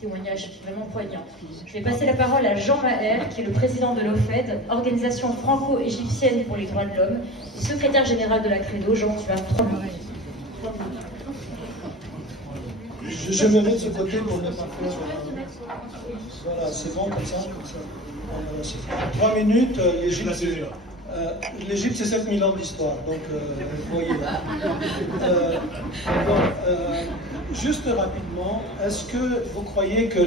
témoignage vraiment poignant. Je vais passer la parole à Jean Maher, qui est le président de l'OFED, organisation franco-égyptienne pour les droits de l'homme, et secrétaire général de la Credo. Jean, tu as 3 minutes. Je me mets de ce côté pour ne pas faire... Voilà, c'est bon comme ça. 3 minutes, l'Égypte c'est 7000 ans d'histoire, donc vous voyez. Juste rapidement, est-ce que vous croyez que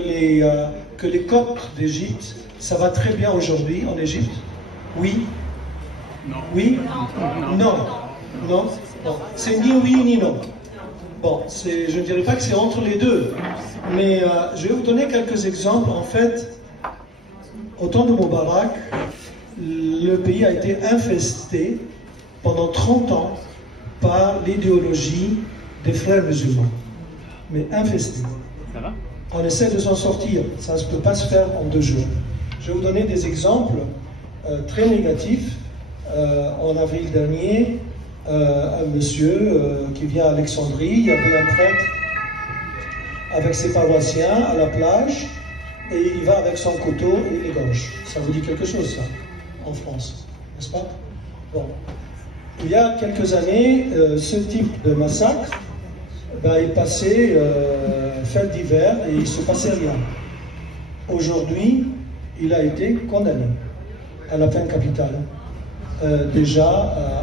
les Coptes d'Égypte, ça va très bien aujourd'hui en Égypte? Oui? Non. Oui? Non. Non? Bon. C'est ni oui ni non. Bon, je ne dirais pas que c'est entre les deux, mais je vais vous donner quelques exemples. En fait, au temps de Moubarak, le pays a été infesté pendant 30 ans par l'idéologie des frères musulmans. Mais infesté. Ça va? On essaie de s'en sortir, ça ne peut pas se faire en 2 jours. Je vais vous donner des exemples très négatifs. En avril dernier, un monsieur qui vient à Alexandrie, il y avait un prêtre avec ses paroissiens à la plage, et il va avec son couteau et il égorge. Ça vous dit quelque chose, ça, en France, n'est-ce pas? Bon. Il y a quelques années, ce type de massacre, il passait fête d'hiver et il ne se passait rien. Aujourd'hui, il a été condamné à la peine capitale. Déjà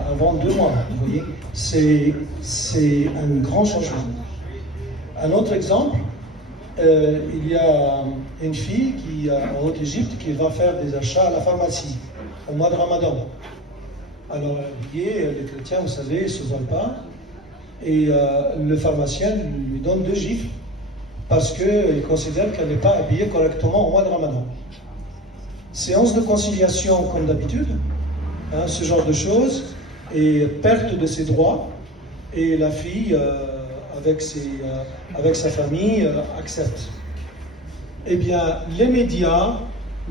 avant 2 mois, vous voyez, c'est un grand changement. Un autre exemple, il y a une fille en Haute-Égypte qui va faire des achats à la pharmacie au mois de Ramadan. Alors, les chrétiens, vous savez, ils ne se voient pas, et le pharmacien lui donne 2 gifles parce qu'il considère qu'elle n'est pas habillée correctement au mois de Ramadan. Séance de conciliation comme d'habitude. Ce genre de choses, et perte de ses droits, et la fille, avec sa famille, accepte. Eh bien, les médias,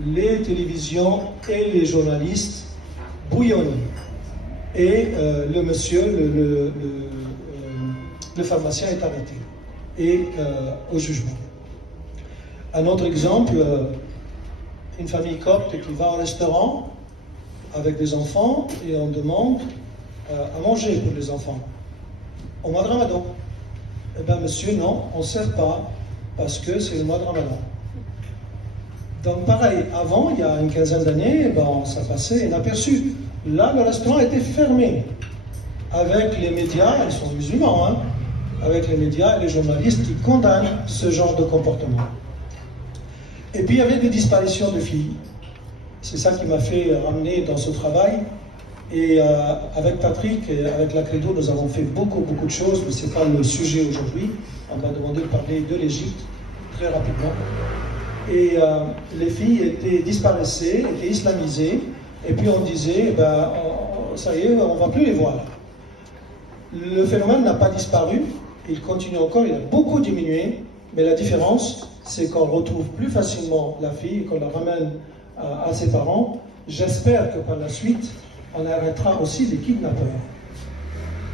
les télévisions et les journalistes bouillonnent. Et le monsieur, le pharmacien est arrêté, et au jugement. Un autre exemple, une famille copte qui va au restaurant avec des enfants, et on demande à manger pour les enfants au mois de Ramadan. Eh bien, monsieur, non, on ne sert pas parce que c'est le mois de Ramadan. Donc, pareil, avant, il y a une quinzaine d'années, ça passait inaperçu. Là, le restaurant était fermé avec les médias, ils sont musulmans, avec les médias et les journalistes qui condamnent ce genre de comportement. Et puis, il y avait des disparitions de filles. C'est ça qui m'a fait ramener dans ce travail. Et avec Patrick et avec la Credo, nous avons fait beaucoup de choses, mais ce n'est pas le sujet aujourd'hui. On m'a demandé de parler de l'Égypte très rapidement. Et les filles disparaissaient, étaient islamisées, et puis on disait, ça y est, on ne va plus les voir. Le phénomène n'a pas disparu, il continue encore, il a beaucoup diminué, mais la différence, c'est qu'on retrouve plus facilement la fille et qu'on la ramène à ses parents. J'espère que par la suite, on arrêtera aussi les kidnappeurs.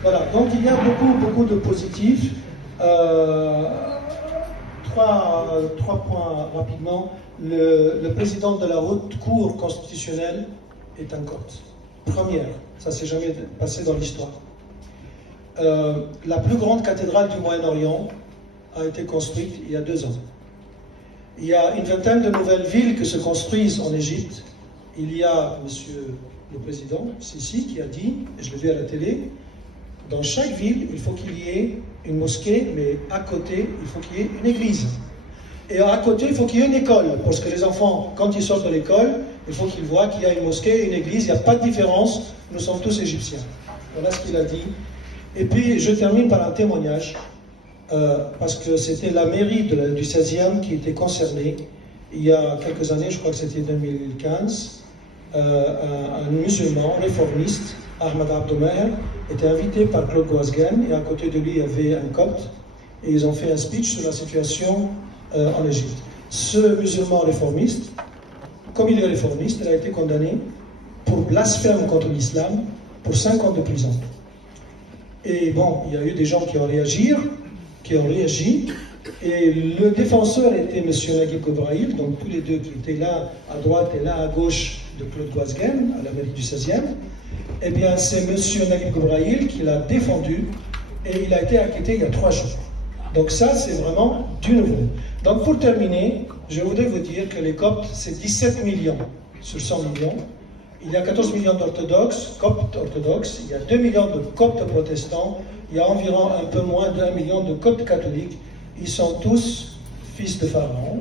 Voilà, donc il y a beaucoup de positifs. Trois points rapidement. Le président de la Haute Cour constitutionnelle est un copte. Première, ça ne s'est jamais passé dans l'histoire. La plus grande cathédrale du Moyen-Orient a été construite il y a 2 ans. Il y a une vingtaine de nouvelles villes qui se construisent en Égypte. Il y a, monsieur le président Sisi, qui a dit, et je l'ai vu à la télé, dans chaque ville, il faut qu'il y ait une mosquée, mais à côté, il faut qu'il y ait une église. Et à côté, il faut qu'il y ait une école, parce que les enfants, quand ils sortent de l'école, il faut qu'ils voient qu'il y a une mosquée et une église, il n'y a pas de différence, nous sommes tous égyptiens. Voilà ce qu'il a dit. Et puis, je termine par un témoignage, parce que c'était la mairie du 16e qui était concernée. Il y a quelques années, je crois que c'était 2015, un musulman réformiste, Ahmad Abdoumer, était invité par Claude Goasguen, et à côté de lui, il y avait un copte, et ils ont fait un speech sur la situation en Égypte. Ce musulman réformiste, comme il est réformiste, il a été condamné pour blasphème contre l'islam pour 5 ans de prison. Et bon, il y a eu des gens qui ont réagi, Et le défenseur était M. Naguib Gobraïl, donc tous les deux qui étaient là à droite et là à gauche de Claude Goasguen, à la mairie du 16e. Eh bien, c'est M. Naguib Gobraïl qui l'a défendu et il a été acquitté il y a 3 jours. Donc ça, c'est vraiment du nouveau. Donc pour terminer, je voudrais vous dire que les Coptes, c'est 17 millions sur 100 millions. Il y a 14 millions d'orthodoxes, Coptes orthodoxes, il y a 2 millions de Coptes protestants, il y a environ un peu moins d'1 million de Coptes catholiques. Ils sont tous fils de Pharaon,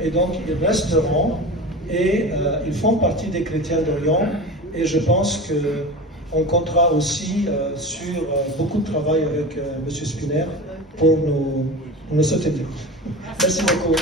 et donc ils resteront, et ils font partie des chrétiens d'Orient, et je pense qu'on comptera aussi sur beaucoup de travail avec M. Spinner pour nous soutenir. Merci beaucoup.